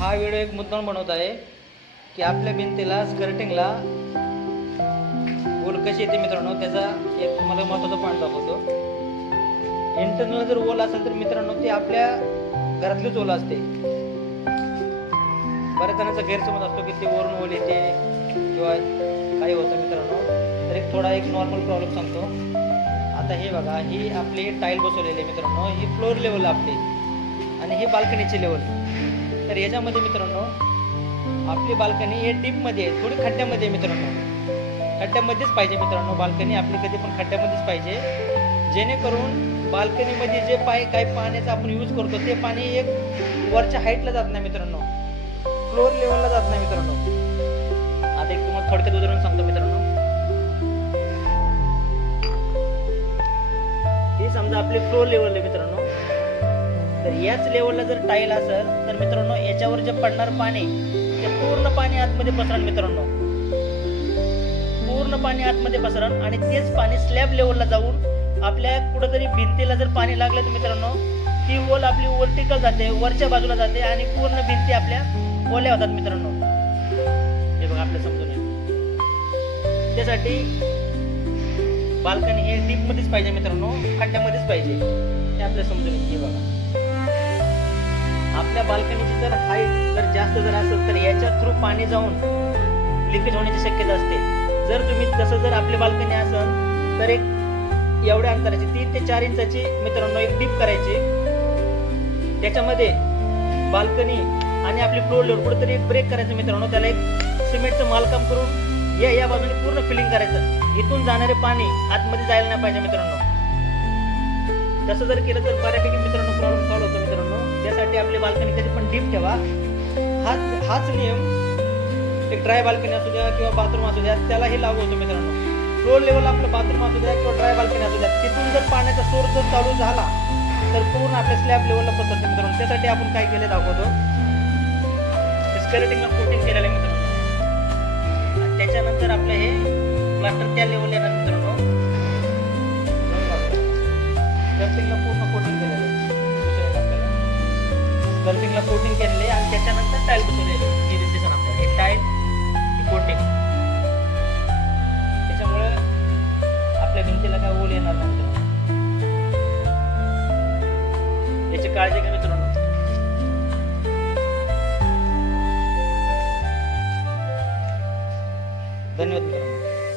हा व्हिडिओ एक मुद्दाम बनवत आहे की आपल्या भिंतीला स्कर्टिंगला ओल कशी येते मित्रांनो, त्याचा एक तुम्हाला महत्त्वाचा पॉईंट दाखवतो. इंटरनल जर ओल असेल तर मित्रांनो ते आपल्या घरातलीच ओल असते. बऱ्याच जणांचा गैरसमज असतो की ते वरून ओल येते किंवा काही होतं मित्रांनो. तर एक नॉर्मल प्रॉब्लेम सांगतो. आता हे बघा, ही आपली टाईल बसवलेली आहे मित्रांनो, ही फ्लोअर लेवल आपली आणि ही बाल्कनीची लेवल. तर याच्यामध्ये मित्रांनो आपली बाल्कनी हे डीपमध्ये आहे, थोडी खड्ड्यामध्ये आहे मित्रांनो. खड्ड्यामध्येच पाहिजे मित्रांनो, बाल्कनी आपली कधी पण खड्ड्यामध्येच पाहिजे, जेणेकरून बाल्कनीमध्ये जे काही पाण्याचा आपण यूज करतो ते पाणी एक वरच्या हाईटला जात नाही मित्रांनो, फ्लोअर लेवलला जात नाही मित्रांनो. आता एक तुम्हाला थोडक्यात उदाहरण सांगतो मित्रांनो. हे समजा आपले फ्लोअर लेवल आहे मित्रांनो. तर याच लेवलला जर टाईल असेल तर मित्रांनो याच्यावर जे पडणार पाणी ते पूर्ण पाणी आतमध्ये पसरण मित्रांनो, पूर्ण पाणी आतमध्ये पसरण. आणि तेच पाणी स्लॅब लेवलला जाऊन आपल्या कुठेतरी भिंतीला जर पाणी लागलं तर मित्रांनो ती ओल आपली वर्टिकल जाते, वरच्या बाजूला जाते आणि पूर्ण भिंती आपल्या ओल्या होतात मित्रांनो. हे बघा आपल्याला समजून येईल. त्यासाठी बाल्कनी हे डीप मध्येच पाहिजे मित्रांनो, खड्ड्यामध्येच पाहिजे, हे आपल्याला समजून येईल. हे बघा, आपल्या बाल्कनीची जर हाईट जर जास्त जर असेल तर याच्या थ्रू पाणी जाऊन लिकेज होण्याची शक्यता असते. जर तुम्ही जसं जर आपली बाल्कनी असेल तर एक एवढ्या अंतराची 3 ते 4 इंचाची मित्रांनो एक डीप करायची. त्याच्यामध्ये बाल्कनी आणि आपली फ्लोअर लेवल कुठेतरी एक ब्रेक करायचं मित्रांनो. त्याला एक सिमेंटचं मालकाम करून या बाजूने पूर्ण फिलिंग करायचं. इथून जाणारे पाणी आतमध्ये जायला नाही पाहिजे मित्रांनो. तसं जर केलं तर बऱ्यापैकी मित्रांनो प्रॉब्लेम सॉल्व्ह होतो मित्रांनो. त्यासाठी आपली बाल्कनी कधी पण डीप ठेवा. हाच नियम एक ड्राय बाल्कनी असू द्या किंवा बाथरूम असू द्या त्यालाही लागू होतो मित्रांनो. फ्लोअर लेवल आपलं बाथरूम असू द्या किंवा ड्राय बाल्कनी असू द्या, तिथून जर पाण्याचा सोर्स जर चालू झाला तर पूर्ण आपल्या स्लॅब लेवलला पसरते मित्रांनो. त्यासाठी आपण काय केलं दाखवतो. स्कर्टिंगला कोटिंग केलेलं आहे मित्रांनो. आणि त्याच्यानंतर आपलं हे प्लास्टर त्या लेवलला येणार मित्रांनो. स्कर्टिंगला पूर्ण कोटिंग केलेलं आहे. स्कर्टिंगला कोटिंग केलेले आणि त्याच्यानंतर टाईल बसवलेली आहे. ही दिसेल आपल्याला हे टाईल, ही कोटिंग. त्याच्यामुळे आपल्या भिंतीला काय ओल येणार नाही मित्रांनो. याची काळजी घ्या मित्रांनो.